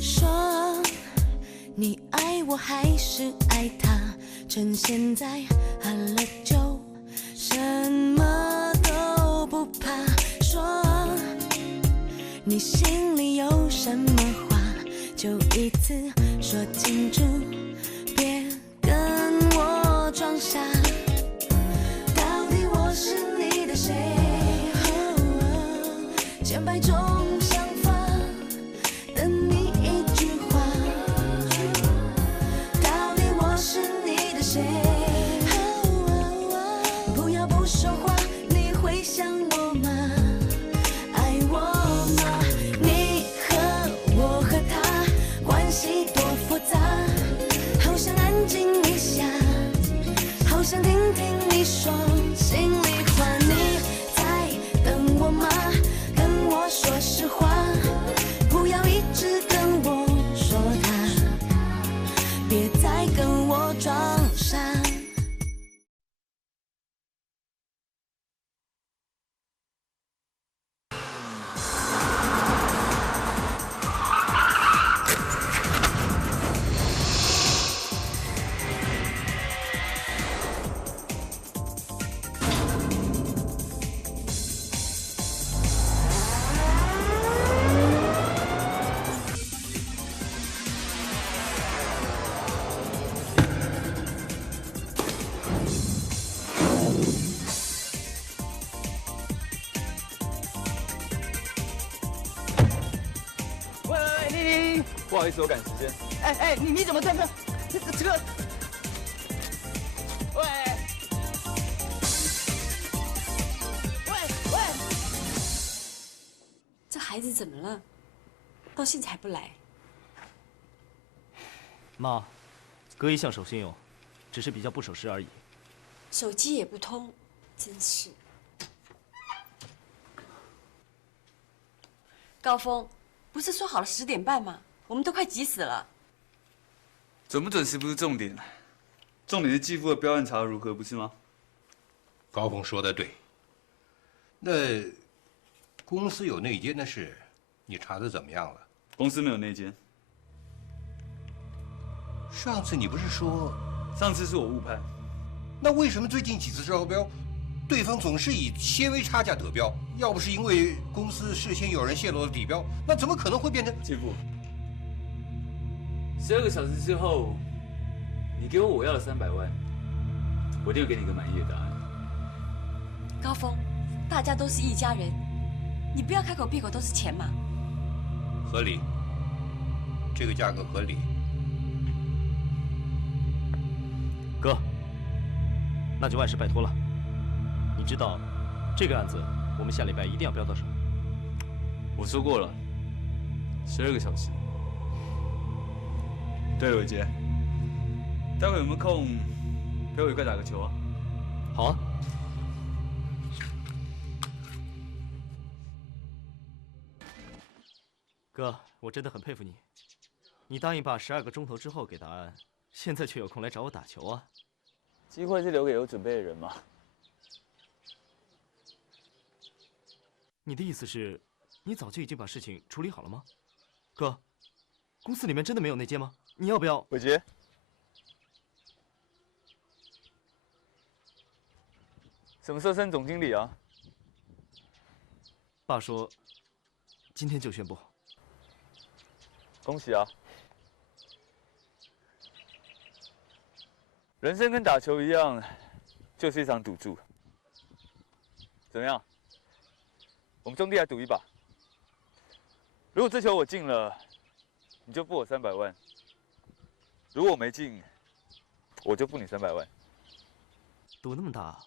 说你爱我还是爱他？趁现在喝了酒，什么都不怕。说你心里有什么话，就一次说清楚，别跟我装傻。到底我是你的谁？千百种想法，等你一句话。到底我是你的谁？不要不说话，你会想我吗？爱我吗？你和我和他关系多复杂，好想安静一下，好想听听你说心里话。你在等我吗？跟我说实话，不要一直跟我说他，别再跟我装傻。不好意思，我赶时间。哎，你怎么在这个？喂！这孩子怎么了？到现在还不来？妈，哥一向守信用，只是比较不守时而已。手机也不通，真是。高峰，不是说好了10点半吗？我们都快急死了。准不准时不是重点，重点是继父的标案查得如何，不是吗？高峰说的对。那公司有内奸的事，你查的怎么样了？公司没有内奸。上次你不是说？上次是我误判。那为什么最近几次招标，对方总是以些微差价得标？要不是因为公司事先有人泄露了底标，那怎么可能会变成？继父，12个小时之后，你给我要的300万，我一定会给你一个满意的答案。高峰，大家都是一家人，你不要开口闭口都是钱嘛。合理，这个价格合理。哥，那就万事拜托了。你知道，这个案子我们下礼拜一定要标到手。我说过了，12个小时。对了，伟杰，待会有没有空陪我一块打个球啊？好啊。哥，我真的很佩服你，你答应爸12个钟头之后给答案，现在却有空来找我打球啊。机会是留给有准备的人嘛。你的意思是，你早就已经把事情处理好了吗？哥，公司里面真的没有内奸吗？你要不要？伟杰，什么时候升总经理啊？爸说，今天就宣布。恭喜啊！人生跟打球一样，就是一场赌注。怎么样？我们兄弟来赌一把。如果这球我进了，你就付我300万；如果我没进，我就付你300万。赌那么大？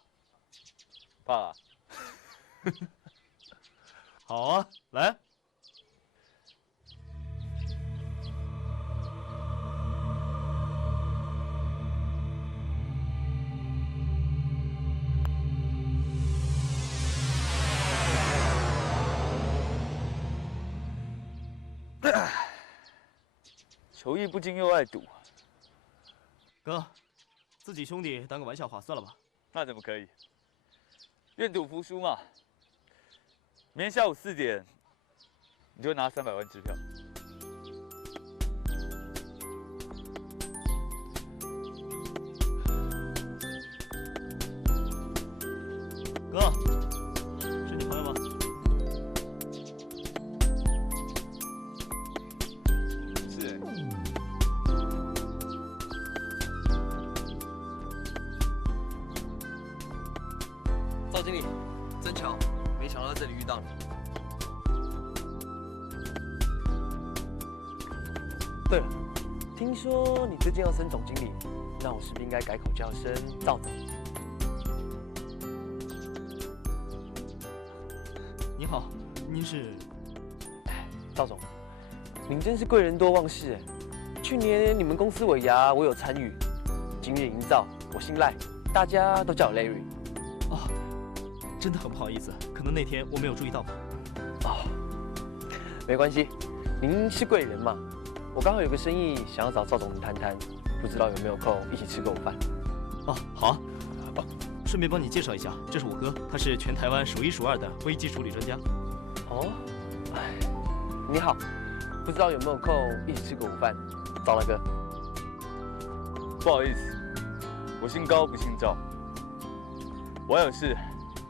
怕啊？好啊，来。球艺不精又爱赌。哥，自己兄弟当个玩笑话算了吧。那怎么可以？愿赌服输嘛。明天下午4点，你就拿300万支票。哥，是你朋友吗？是。赵经理，真巧，没想到在这里遇到你。对了，听说你最近要升总经理，那我是不是应该改口叫声赵总？你好，您是？赵总，您真是贵人多忘事哎！去年你们公司尾牙，我有参与。今日营造，我姓赖，大家都叫我 Larry。哦，真的很不好意思，可能那天我没有注意到吧。哦，没关系，您是贵人嘛。我刚好有个生意想要找赵总谈谈，不知道有没有空一起吃个午饭？哦，好啊。哦，顺便帮你介绍一下，这是我哥，他是全台湾数1数2的危机处理专家。哦，哎，你好，不知道有没有空一起吃个午饭？赵大哥。不好意思，我姓高不姓赵。我还有事，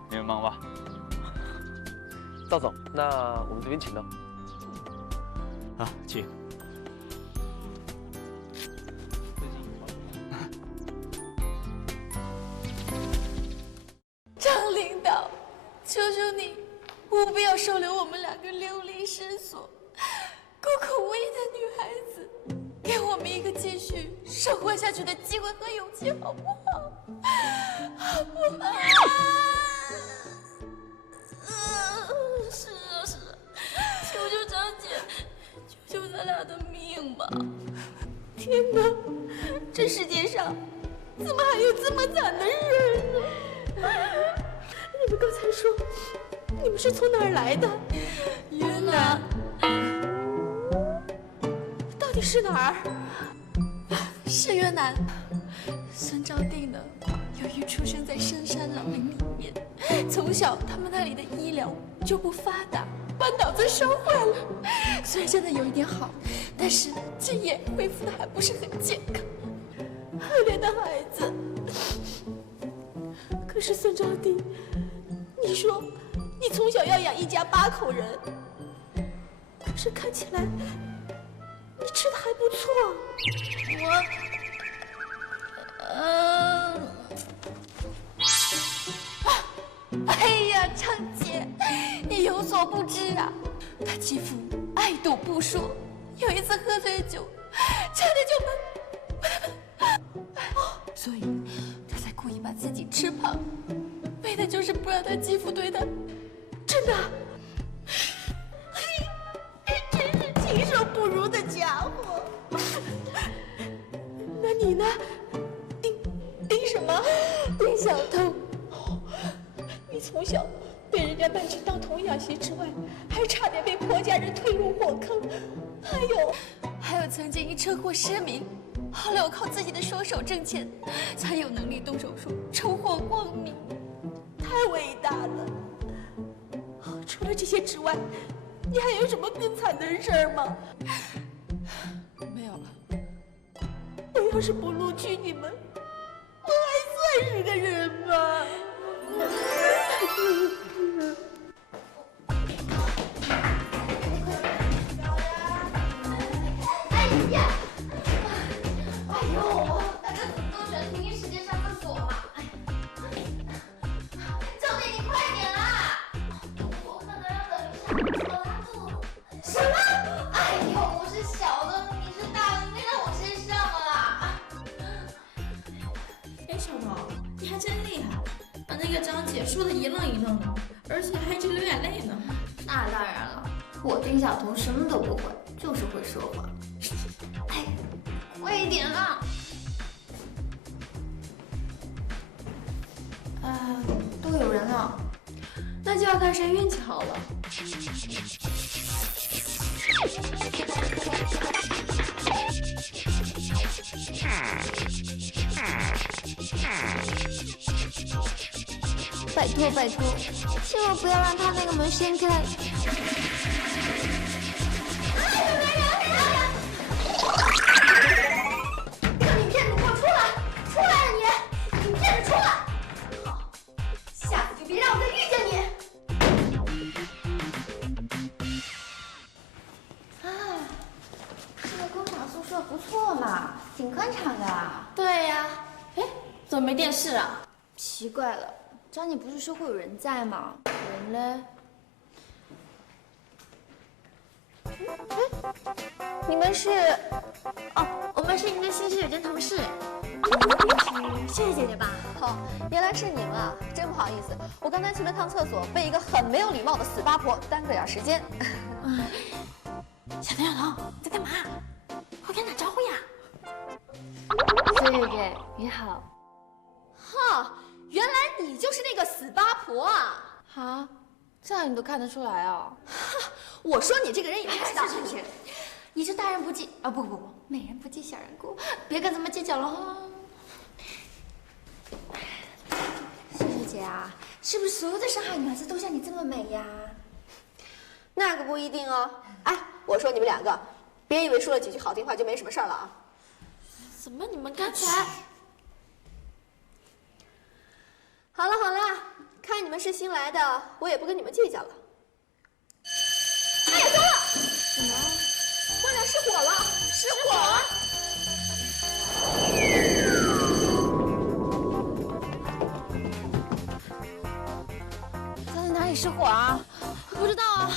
你们忙吧。赵总，那我们这边请了。啊，请。张领导，求求你，务必要收留我们2个流离失所、孤苦无依的女孩子，给我们一个继续生活下去的机会和勇气，好不好？好不好？是啊是啊，求求张姐，求求咱俩的命吧！天哪，这世界上怎么还有这么惨的人呢？你们刚才说你们是从哪儿来的？云南。到底是哪儿？是越南。孙昭定呢，由于出生在深山老林里面，从小他们那里的医疗就不发达，把脑子烧坏了。虽然现在有一点好，但是这也恢复的还不是很健康。可怜的孩子。可是孙昭定，你说你从小要养一家8口人，可是看起来你吃的还不错。哎呀，张姐，你有所不知啊，他继父爱赌不说，有一次喝醉酒，差点就所以他才故意把自己吃胖，为的就是不让他继父对他。真的，真是禽兽不如的家伙。那你呢？丁什么？丁小偷。你从小被人家卖去当童养媳之外，还差点被婆家人推入火坑，还有曾经因车祸失明，后来我靠自己的双手挣钱，才有能力动手术重获光明，太伟大了。除了这些之外，你还有什么更惨的事儿吗？没有了。我要是不录取你们，我还算是个人吗？哎呀！哎呦，大家怎么都选同一时间上厕所嘛？赵丽，你快点啦！我可能要等你上厕所了。什么？哎呦，我是小的，你是大的，你别让我先上了啦！哎，小桃，你还真厉害，把那个张姐说的一愣一愣的，而且还一直流眼泪呢。那当然了，我丁小彤什么都不会，就是会说话。哎，快一点啊！都有人了，那就要看谁运气好了。拜托拜托，千万不要让他那个门掀开。这个女骗子，给我出来！出来啊你！女骗子，出来！好，下次就别让我再遇见你。啊，这个工厂宿舍不错嘛，挺宽敞的。对呀，哎，怎么没电视啊？奇怪了，张姐不是说会有人在吗？人呢？你们是？哦，我们是您的新室友兼同事。谢谢姐姐吧。哦，原来是你们啊，真不好意思，我刚才去了趟厕所，被一个很没有礼貌的死八婆耽搁点时间。小彤，你在干嘛？快跟他打招呼呀！谢姐姐，你好。哈，原来你就是那个死八婆啊！啊，这样你都看得出来啊？哈，我说你这个人也太大了。你是大人不计啊，不，美人不计小人过，别跟咱们计较了哈。秀秀姐啊，是不是所有的上海女孩子都像你这么美呀？那可不一定哦。哎，我说你们两个，别以为说了几句好听话就没什么事儿了啊。怎么你们刚才？好了，看你们是新来的，我也不跟你们计较了。哎呀，糟了！什么？外面失火了！失火了！在哪里失火啊？不知道啊。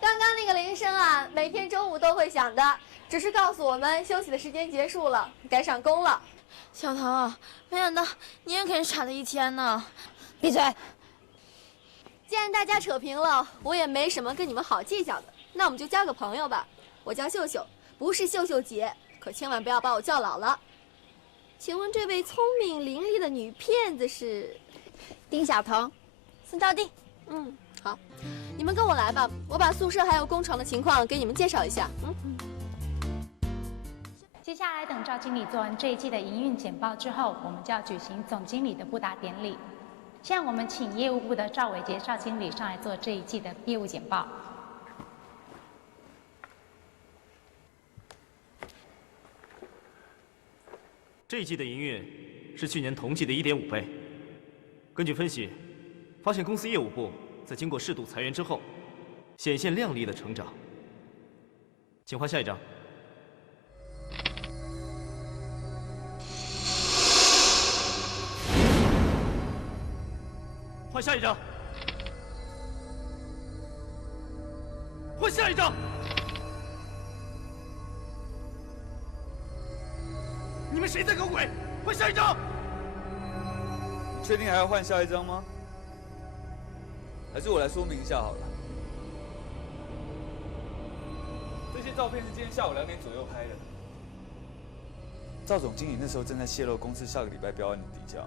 刚刚那个铃声啊，每天中午都会响的，只是告诉我们休息的时间结束了，该上工了。小腾，没想到你也跟傻了一天呢。闭嘴！既然大家扯平了，我也没什么跟你们好计较的，那我们就交个朋友吧。我叫秀秀，不是秀秀姐，可千万不要把我叫老了。请问这位聪明伶俐的女骗子是？丁小彤，孙兆定。好，你们跟我来吧，我把宿舍还有工厂的情况给你们介绍一下。接下来等赵经理做完这一季的营运简报之后，我们就要举行总经理的布达典礼。现在我们请业务部的赵伟杰赵经理上来做这一季的业务简报。这一季的营运是去年同期的1.5倍。根据分析，发现公司业务部在经过适度裁员之后，显现亮丽的成长。请换下一张。换下一张。换下一张。你们谁在搞鬼？换下一张。你确定还要换下一张吗？还是我来说明一下好了。这些照片是今天下午2点左右拍的。赵总经理那时候正在泄露公司下个礼拜标案的底价。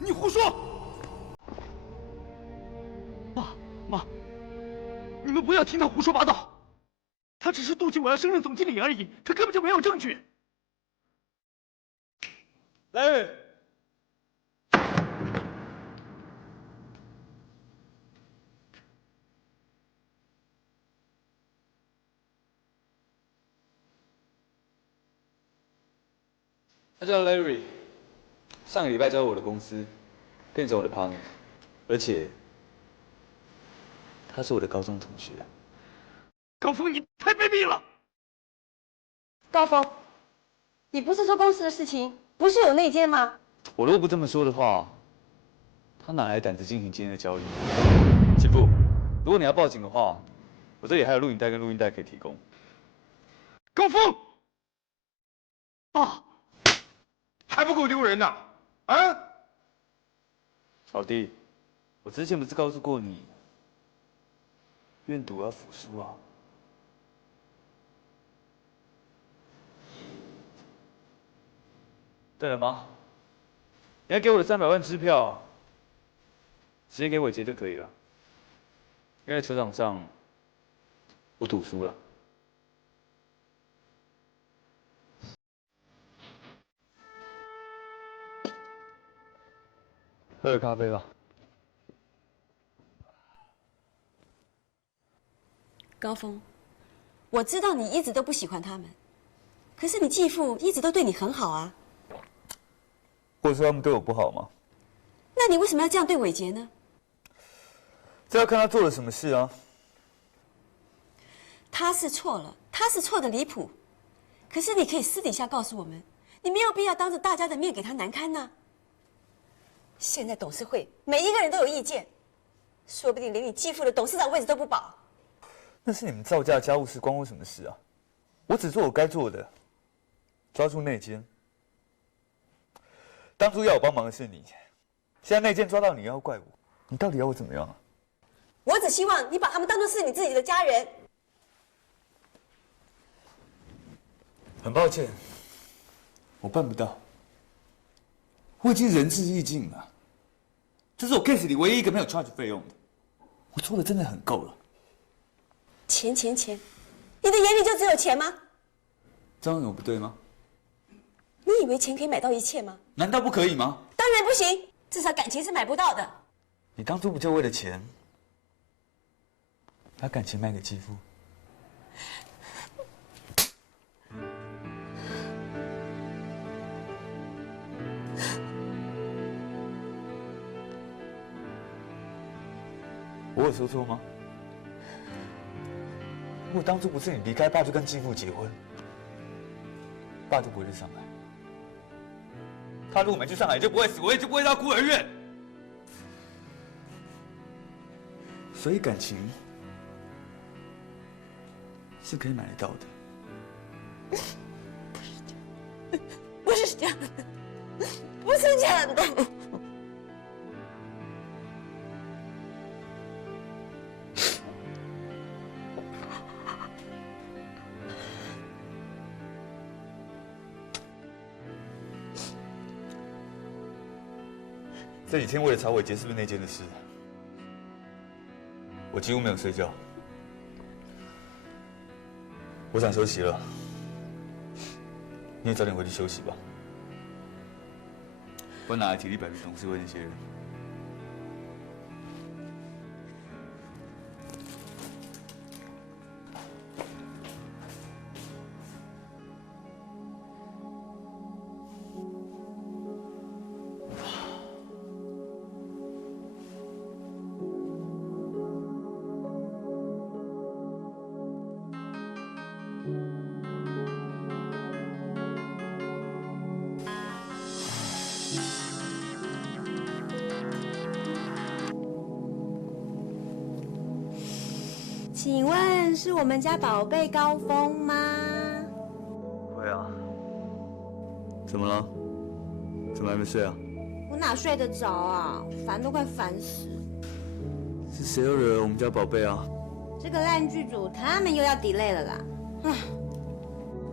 你胡说！妈，你们不要听他胡说八道。他只是妒忌我要升任总经理而已，他根本就没有证据。来人！他叫 Larry， 上个礼拜加入我的公司，变成我的 partner， 而且他是我的高中同学。高峰，你太卑鄙了！高峰，你不是说公司的事情不是有内奸吗？我如果不这么说的话，他哪来胆子进行今天的交易？媳妇，如果你要报警的话，我这里还有录影带跟录音带可以提供。高峰，还不够丢人的啊！老弟，我之前不是告诉过你，愿赌而服输啊。对了，妈，你要给我的300万支票，直接给伟杰就可以了。因为在球场上，我赌输了。喝个咖啡吧。高峰，我知道你一直都不喜欢他们，可是你继父一直都对你很好啊。或者说他们对我不好吗？那你为什么要这样对伟杰呢？这要看他做了什么事啊。他是错了，他是错的离谱。可是你可以私底下告诉我们，你没有必要当着大家的面给他难堪呐。现在董事会每一个人都有意见，说不定连你继父的董事长位置都不保。那是你们造假家务事，关我什么事啊？我只做我该做的，抓住内奸。当初要我帮忙的是你，现在内奸抓到你要怪我，你到底要我怎么样啊？我只希望你把他们当作是你自己的家人。很抱歉，我办不到。我已经仁至义尽了，这是我 case 里唯一一个没有 charge 费用的，我做的真的很够了。钱，你的眼里就只有钱吗？这样有不对吗？你以为钱可以买到一切吗？难道不可以吗？当然不行，至少感情是买不到的。你当初不就为了钱，把感情卖给继父？我有说错吗？如果当初不是你离开爸，就跟继父结婚，爸就不会去上海。他如果没去上海，就不会死，我也就不会到孤儿院。所以感情是可以买得到的。不是这样的，不是这样的。这几天为了查伟杰是不是那件的事，我几乎没有睡觉。我想休息了，你也早点回去休息吧，不然哪来体力摆平董事会那些人？请问是我们家宝贝高峰吗？会啊。怎么了？怎么还没睡啊？我哪睡得着啊？烦都快烦死。是谁又惹了我们家宝贝啊？这个烂剧组他们又要 delay 了啦。唉，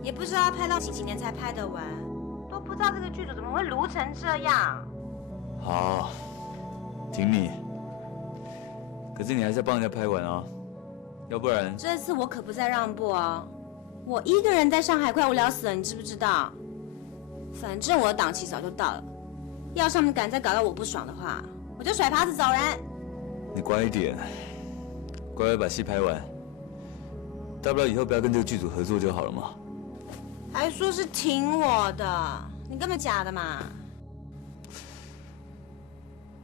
也不知道要拍到几年才拍得完，都不知道这个剧组怎么会撸成这样。好，挺你。可是你还是要帮人家拍完啊。要不然这次我可不再让步哦！我一个人在上海快无聊死了，你知不知道？反正我的档期早就到了，要是他们敢再搞到我不爽的话，我就甩耙子走人。你乖一点，乖乖把戏拍完，大不了以后不要跟这个剧组合作就好了嘛。还说是挺我的，你根本假的嘛！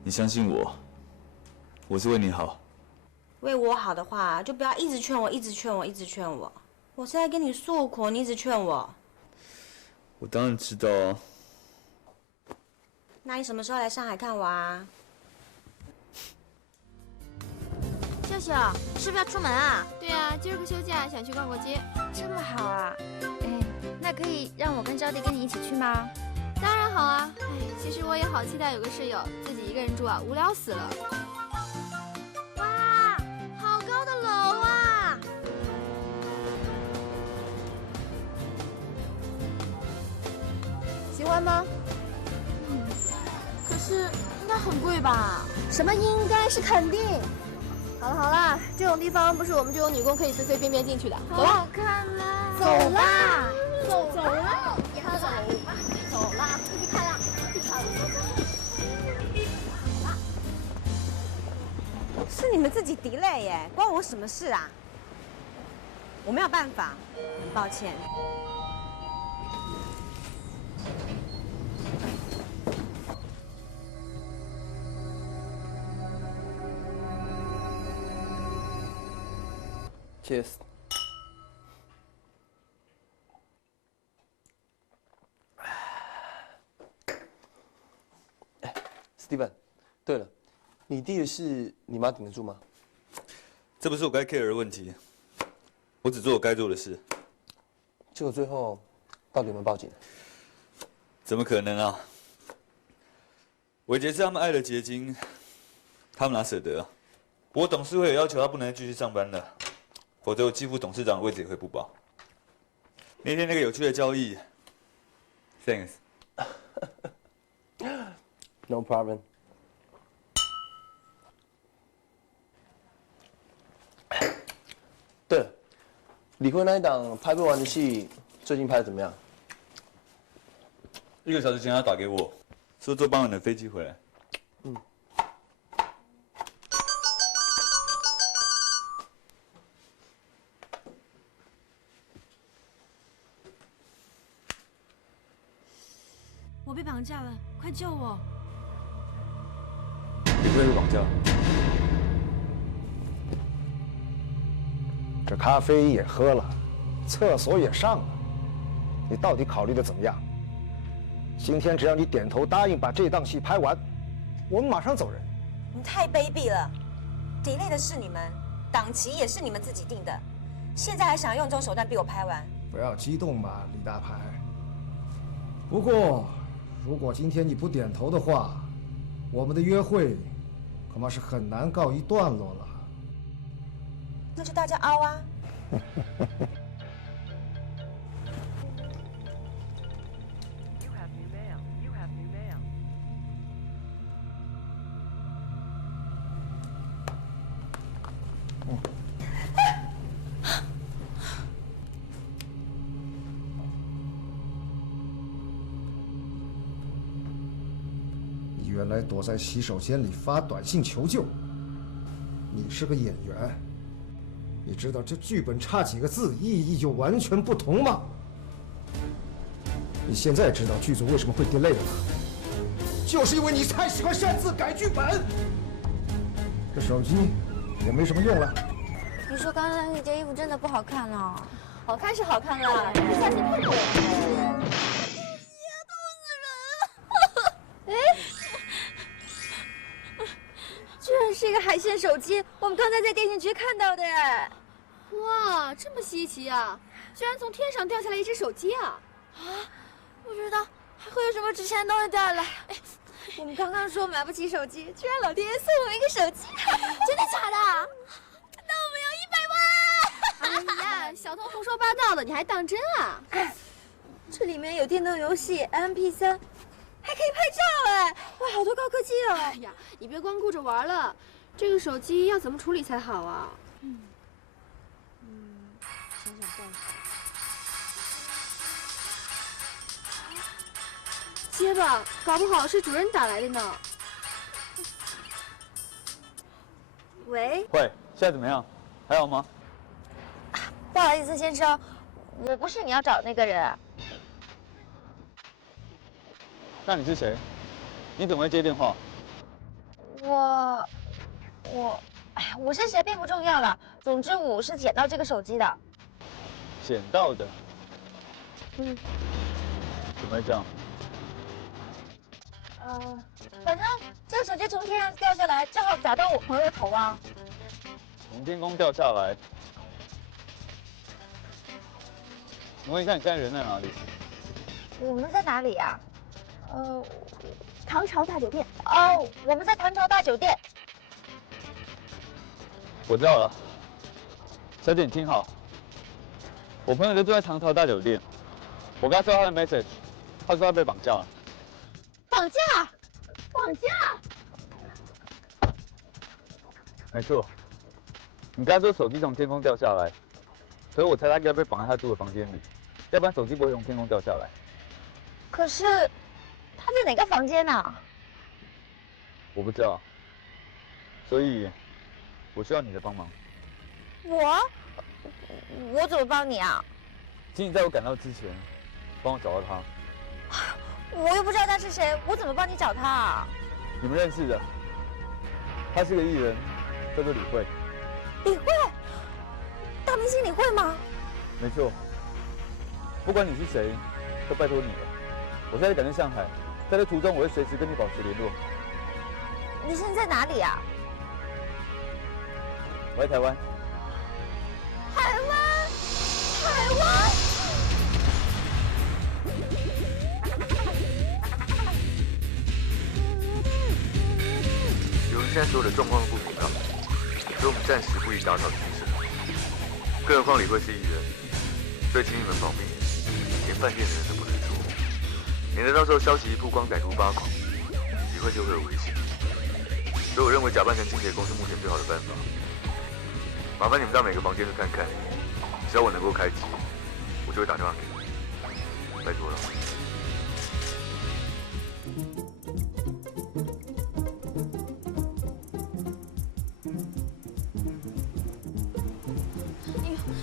你相信我，我是为你好。为我好的话，就不要一直劝我，一直劝我，一直劝我。我是在跟你诉苦，你一直劝我。我当然知道啊。那你什么时候来上海看我啊？秀秀，是不是要出门啊？对啊，今儿个休假，想去逛逛街。这么好啊？哎，那可以让我跟招娣跟你一起去吗？当然好啊！哎，其实我也好期待有个室友，自己一个人住啊，无聊死了。喜欢吗？可是应该很贵吧？什么应该是肯定。好了好了，这种地方不是我们这种女工可以随随便便进去的。走好看啦！走啦！走啦！走啦！走啦！出去看啦！去看啦！们自己 delay 耶，关我什么事啊？我没有办法，很抱歉。Cheers。Steven， 对了，你弟的事，你妈顶得住吗？这不是我该 care 的问题，我只做我该做的事。结果最后，到底有没有报警？怎么可能啊？伟杰是他们爱的结晶，他们哪舍得啊？不过董事会有要求他不能继续上班了，否则我继父董事长的位置也会不保。那天那个有趣的交易 ，thanks。No problem。对了，离婚那一档拍不完的戏，最近拍的怎么样1个小时前他打给我，说坐傍晚的飞机回来。嗯。我被绑架了，快救我！你会被绑架？这咖啡也喝了，厕所也上了，你到底考虑的怎么样？今天只要你点头答应把这档戏拍完，我们马上走人。你太卑鄙了 ！delay 的是你们，档期也是你们自己定的，现在还想用这种手段逼我拍完？不要激动嘛，李大牌。不过，如果今天你不点头的话，我们的约会恐怕是很难告一段落了。那就大家凹啊！你原来躲在洗手间里发短信求救，你是个演员。你知道这剧本差几个字，意义就完全不同吗？你现在知道剧组为什么会 delay 了吗？就是因为你太喜欢擅自改剧本。这手机也没什么用了。你说刚才那件衣服真的不好看呢？好看是好看了，可是夏天太冷了。哎，居然是一个海鲜手机，我们刚才在电信局看到的哎。哇，这么稀奇啊！居然从天上掉下来一只手机啊！啊，不知道还会有什么值钱的东西掉下来。哎，我们刚刚说买不起手机，居然老天爷送我们一个手机，真的假的？那我们要100万！哎呀，小偷胡说八道的，你还当真啊？这里面有电动游戏、MP3，还可以拍照哎！哇，好多高科技哦！哎呀，你别光顾着玩了，这个手机要怎么处理才好啊？想想办法。接吧，搞不好是主任打来的呢。喂？喂，现在怎么样？还好吗？不好意思，先生，我不是你要找的那个人。那你是谁？你怎么会接电话？我是谁并不重要了。总之我是捡到这个手机的。捡到的。嗯。怎么会这样？反正这个手机从天上掉下来，正好砸到我朋友的头啊。从天空掉下来。我问一下，你现在人在哪里？我们在哪里呀？唐朝大酒店。哦，我们在唐朝大酒店。我知道了，小姐，你听好，我朋友就住在唐朝大酒店，我刚收到他的 message， 他说他被绑架了。绑架？绑架？没错，你刚才说手机从天空掉下来，所以我猜他应该被绑在他住的房间里，要不然手机不会从天空掉下来。可是他在哪个房间呢？我不知道，所以我需要你的帮忙。我怎么帮你啊？请你在我赶到之前，帮我找到他。我又不知道他是谁，我怎么帮你找他啊？你们认识的，他是个艺人，叫做李慧。李慧，大明星李慧吗？没错。不管你是谁，都拜托你了。我现在赶去上海，在这途中我会随时跟你保持联络。你现在在哪里啊？我在台湾。台湾，台湾。由于现在所有的状况都不明朗，所以我们暂时不宜打草惊蛇。更何况李慧是艺人，所以请你们保密，连饭店的人都不能说，免得到时候消息一曝光，歹徒发狂，李慧就会有危险。所以我认为假扮成清洁工是目前最好的办法。麻烦你们到每个房间去看看，只要我能够开机，我就会打电话给你。拜托了。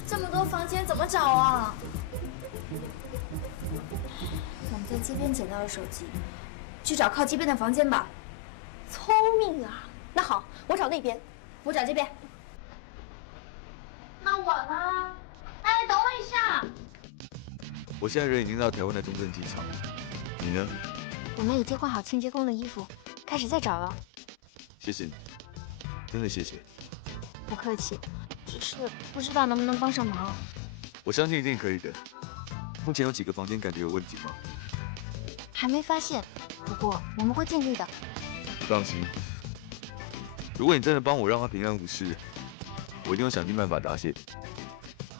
这么多房间怎么找啊？我们在街边捡到了手机，去找靠街边的房间吧。聪明啊！那好，我找那边，我找这边。那我呢？哎，等我一下。我现在人已经到台湾的中正机场，你呢？我们已经换好清洁工的衣服，开始在找了。谢谢你，真的谢谢。不客气，只是不知道能不能帮上忙。我相信一定可以的。目前有几个房间感觉有问题吗？还没发现，不过我们会尽力的。放心，如果你真的帮我让他平安无事，我一定会想尽办法答谢你。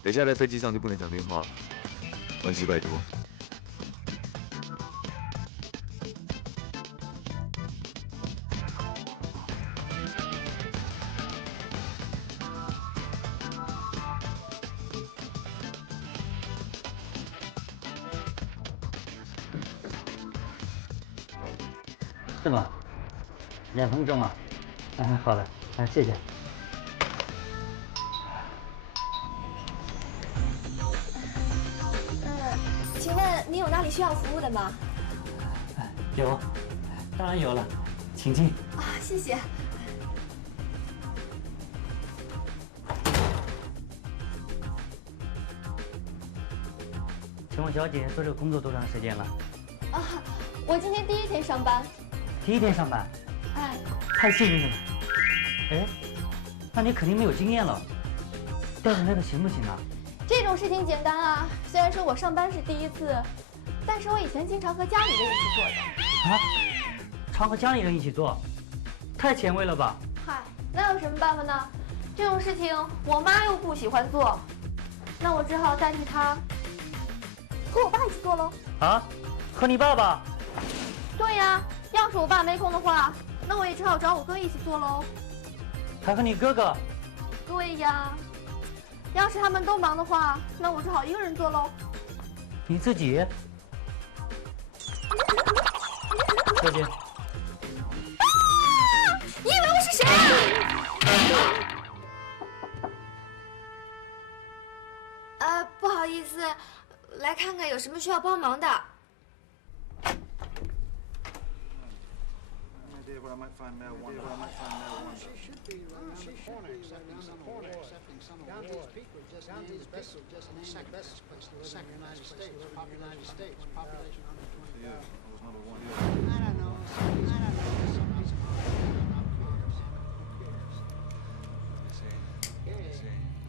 等一下在飞机上就不能讲电话了，万事拜托。是吗？2分钟啊？好的，谢谢。请问你有哪里需要服务的吗？有，当然有了，请进。啊，谢谢。请问小姐做这个工作多长时间了？啊，我今天第1天上班。第1天上班？哎，太幸运了。哎，那你肯定没有经验了，调成那个行不行啊？这种事情简单啊，虽然说我上班是第1次，但是我以前经常和家里人一起做的。啊？常和家里人一起做，太前卫了吧？嗨，那有什么办法呢？这种事情我妈又不喜欢做，那我只好代替她和我爸一起做喽。啊？和你爸爸？对呀，要是我爸没空的话，那我也只好找我哥一起做喽。还和你哥哥？对呀，要是他们都忙的话，那我只好一个人做喽。你自己？小姐。你以为我是谁啊？不好意思，来看看有什么需要帮忙的。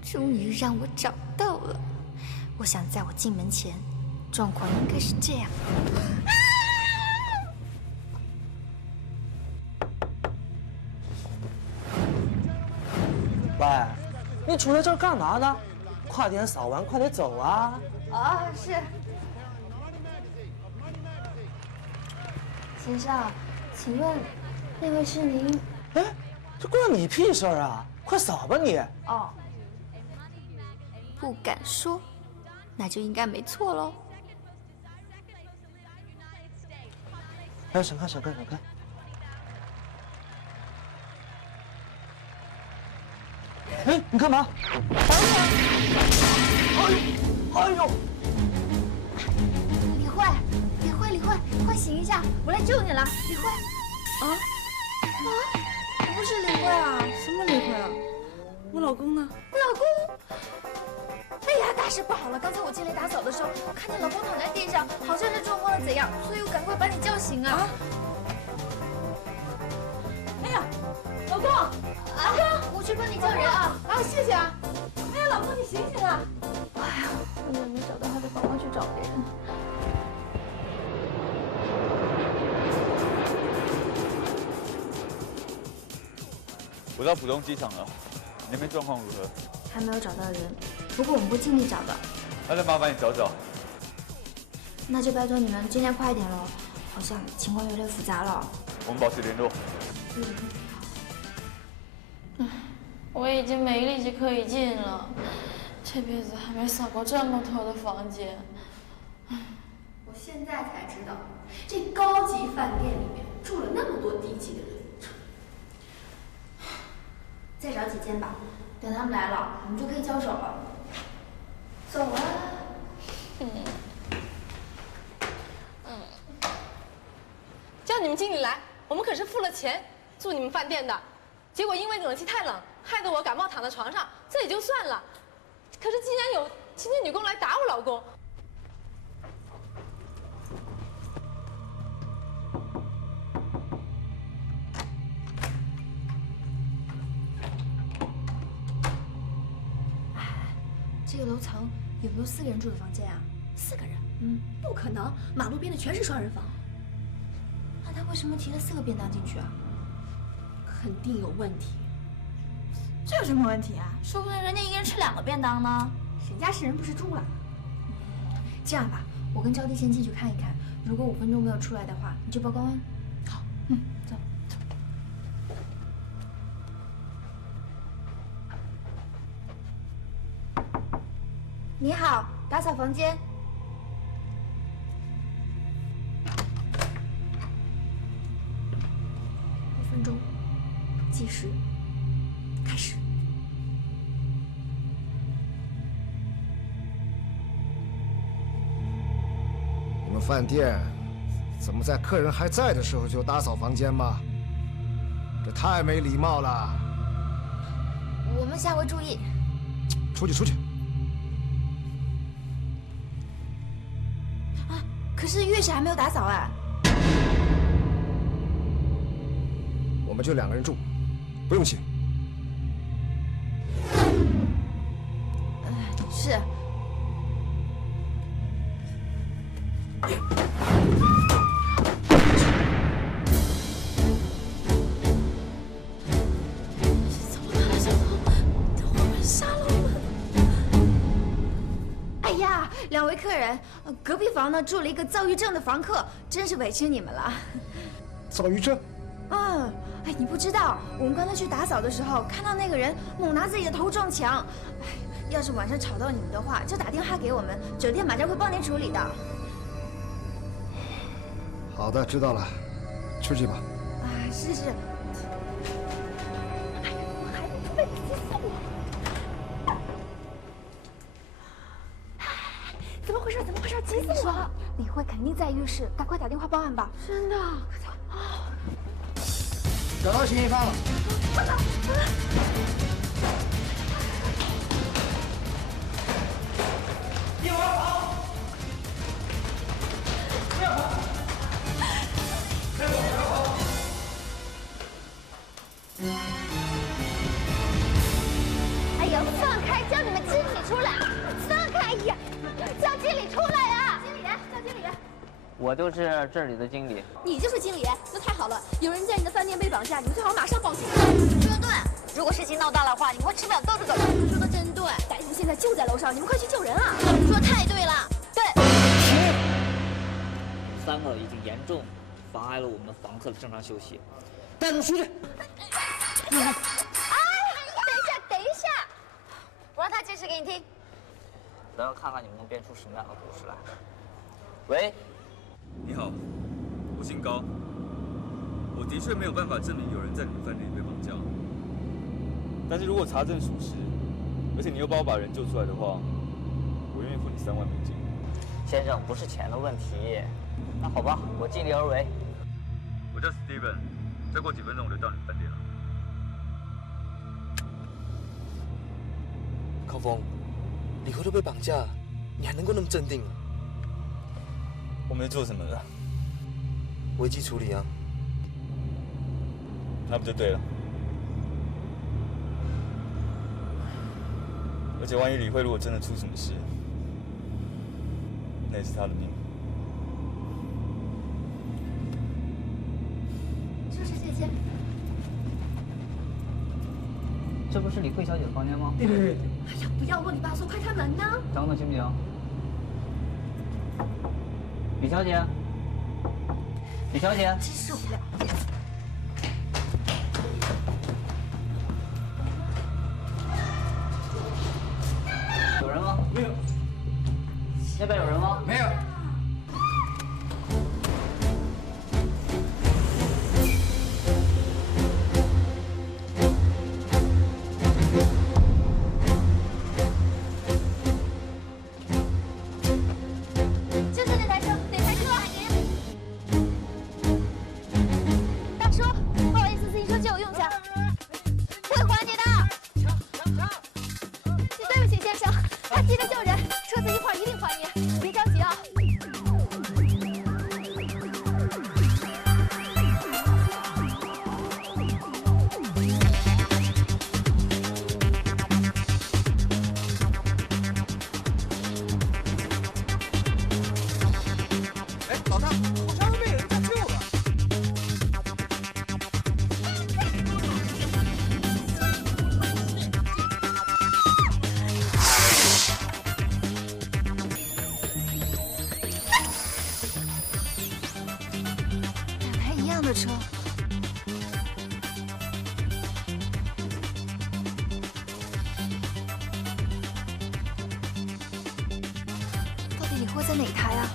终于让我找到了。我想在我进门前，状况应该是这样。喂，你出来这儿干嘛呢？快点扫完，快点走啊！啊，是。先生，请问那位是您？哎，这关你屁事儿啊！快扫吧你！哦，不敢说，那就应该没错喽。哎，闪开，闪开，闪开！你干嘛？哎呦！李慧，快醒一下，我来救你了，李慧。你不是李慧啊？什么李慧啊？我老公呢？老公？哎呀，大事不好了！刚才我进来打扫的时候，看见老公躺在地上，好像是中风了怎样，所以我赶快把你叫醒啊！哎呀，老公，我去帮你叫人啊！谢谢啊！哎呀，老公，你醒醒啊！哎呀，我也没找到，还得赶快去找别人。我到浦东机场了，你那边状况如何？还没有找到人，不过我们会尽力找的。那再麻烦你找找。那就拜托你们尽量快一点了，好像情况有点复杂了。我们保持联络。我已经没力气可以进了，这辈子还没扫过这么多的房间。我现在才知道，这高级饭店里面住了那么多低级的人。再找几间吧，等他们来了，我们就可以交手了。走啊！叫你们经理来，我们可是付了钱住你们饭店的，结果因为冷气太冷，害得我感冒躺在床上，这也就算了。可是竟然有清洁女工来打我老公。这个楼层有没有4个人住的房间啊？4个人？不可能，马路边的全是双人房。那他为什么提了4个便当进去啊？肯定有问题。这有什么问题啊？说不定人家一个人吃2个便当呢。谁家是人不是猪啊？这样吧，我跟招娣先进去看一看，如果5分钟没有出来的话，你就报公安。好，走。你好，打扫房间。5分钟，计时，开始。你们饭店怎么在客人还在的时候就打扫房间吗？这太没礼貌了。我们下回注意。出去，出去。可是浴室还没有打扫啊！我们就2个人住，不用请。是。怎么办了，小童？等会被杀了我们！哎呀，2位客人，隔壁房呢住了一个躁郁症的房客，真是委屈你们了。躁郁症？哎，你不知道，我们刚才去打扫的时候，看到那个人猛拿自己的头撞墙。哎，要是晚上吵到你们的话，就打电话给我们，酒店马上会帮您处理的。好的，知道了，出去吧。是。哎呀，我还没被急死我！怎么回事？急死我了！李慧肯定在浴室，赶快打电话报案吧。真的？找到嫌疑犯了。快走！别往跑！不要跑！别跑！哎呦，放开！叫你们经理出来！放开呀！叫经理出来啊！经理，叫经理。我就是这里的经理。你就是经理？那太好了！有人在你的饭店被绑架，你们最好马上报警。说得对，如果事情闹大的话，你们会吃不了兜着走。说的真对，歹徒现在就在楼上，你们快去救人啊！你说太对了。对。3个已经严重妨碍了我们房客的正常休息，带走出去。等一下，我让他解释给你听。等我看看你们能编出什么样的故事来。喂。你好，我姓高，我的确没有办法证明有人在你们饭店里被绑架，但是如果查证属实，而且你又帮我把人救出来的话，我愿意付你3万美金。先生，不是钱的问题。那好吧，我尽力而为。我叫 Steven， 再过几分钟我就到你饭店了。康峰，李慧都被绑架，你还能够那么镇定啊？我没做什么的，危机处理啊。那不就对了？而且万一李慧如果真的出什么事，那也是她的命。舒适姐姐，这不是李慧小姐的房间吗？对。哎呀，不要啰里吧嗦，快开门呐！等等行不行？李小姐，李小姐，真受不了。有人吗？没有。那边有人吗？没有。就是那台车，哪台车？大叔，不好意思，自行车借我用下，会还你的。对不起，先生，他急着救人，车子一会儿一定还你，别着急啊。哎，老大，好像被人家救了。两台一样的车，到底李慧在哪台啊？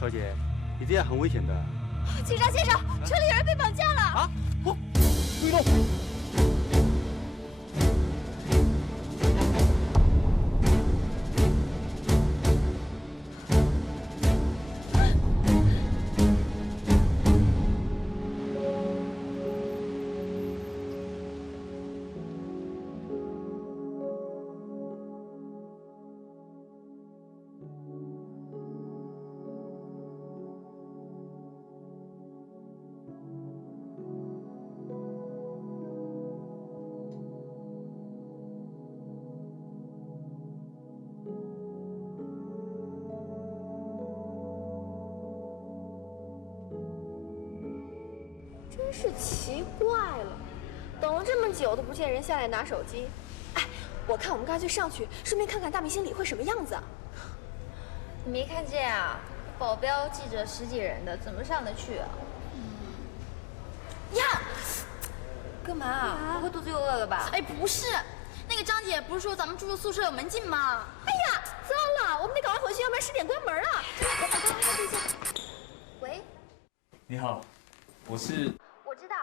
小姐，你这样很危险的。警察先生，车里有人被绑架了！啊！注意动！真是奇怪了，等了这么久都不见人下来拿手机。哎，我看我们干脆上去，顺便看看大明星理会什么样子啊。你没看见啊？保镖、记者十几人的，怎么上得去啊？呀，干嘛啊？不会肚子又饿了吧？哎，不是，那个张姐不是说咱们住宿舍有门禁吗？哎呀，糟了，我们得赶快回去，要不然10点关门啊！喂，你好，我是。我知道，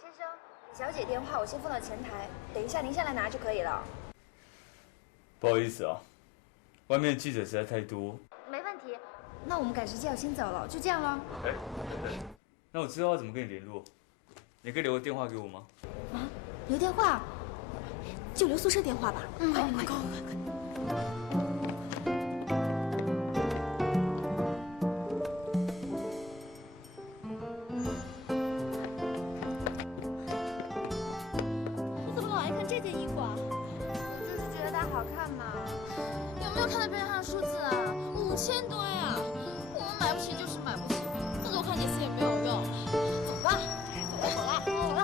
先生，小姐电话我先放到前台，等一下您下来拿就可以了。不好意思啊，外面的记者实在太多。没问题，那我们赶时间要先走了，就这样了。哎，那我之后要怎么跟你联络？你可以留个电话给我吗？啊，留电话？就留宿舍电话吧。快，快，快！你怎么老爱看这件衣服啊？我就是觉得它好看嘛。有没有看到边上的数字啊？5000多呀！我们买不起就是买不起，再多看几次也没有用。走吧，走了，走了。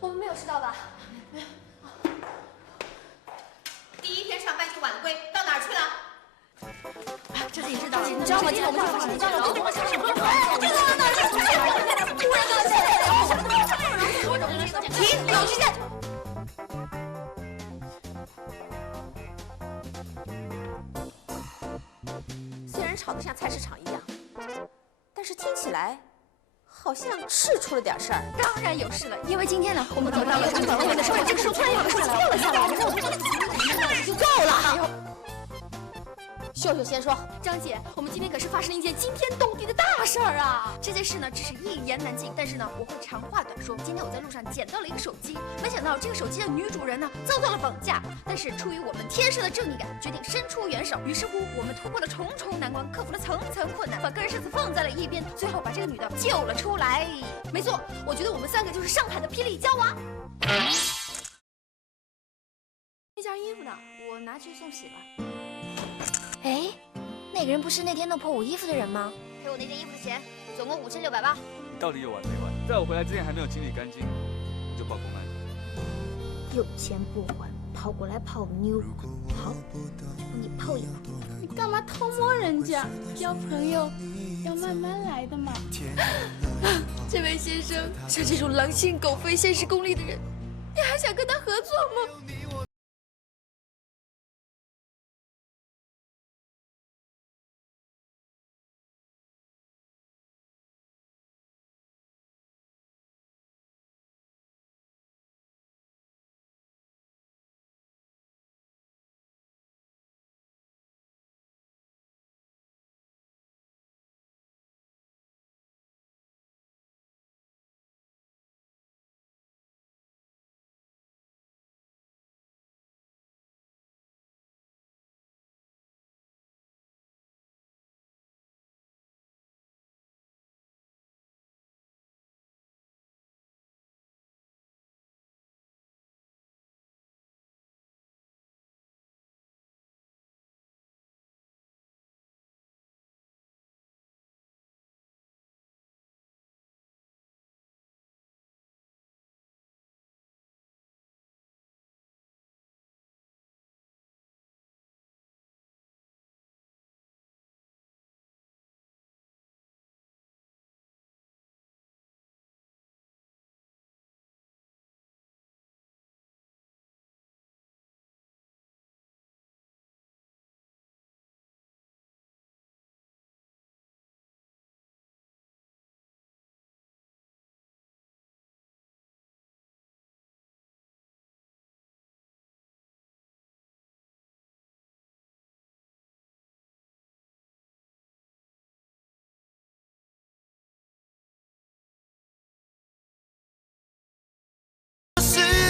我们没有迟到吧？第一天上班就晚了归，到哪儿去了？这次也知道了，你知道吗？今天我们就发生一件事，这个哪是突然的现在？停，有时间。虽然吵得像菜市场一样，但是听起来好像是出了点事儿。当然有事了，因为今天呢，我们得到了长官的时候，这个时候突然有个事情落了下来，就够了。秀秀先说，张姐，我们今天可是发生了一件惊天动地的大事儿啊！这件事呢，只是一言难尽，但是呢，我会长话短说。今天我在路上捡到了一个手机，没想到这个手机的女主人呢遭到了绑架，但是出于我们天生的正义感，决定伸出援手。于是乎，我们突破了重重难关，克服了层层困难，把个人生死放在了一边，最后把这个女的救了出来。没错，我觉得我们3个就是上海的霹雳娇娃。那件衣服呢？我拿去送洗了。哎，那个人不是那天弄破我衣服的人吗？赔我那件衣服的钱，总共5680。你到底有完没完？在我回来之前还没有清理干净，你就报公安。有钱不还，跑过来泡妞，好，你泡一泡。你干嘛偷摸人家？交朋友要慢慢来的嘛。这位先生，像这种狼心狗肺、现实功利的人，你还想跟他合作吗？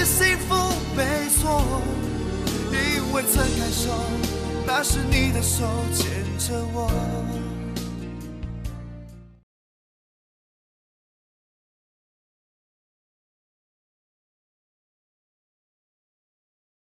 幸福没错，因为曾感受，那是你的手牵着我。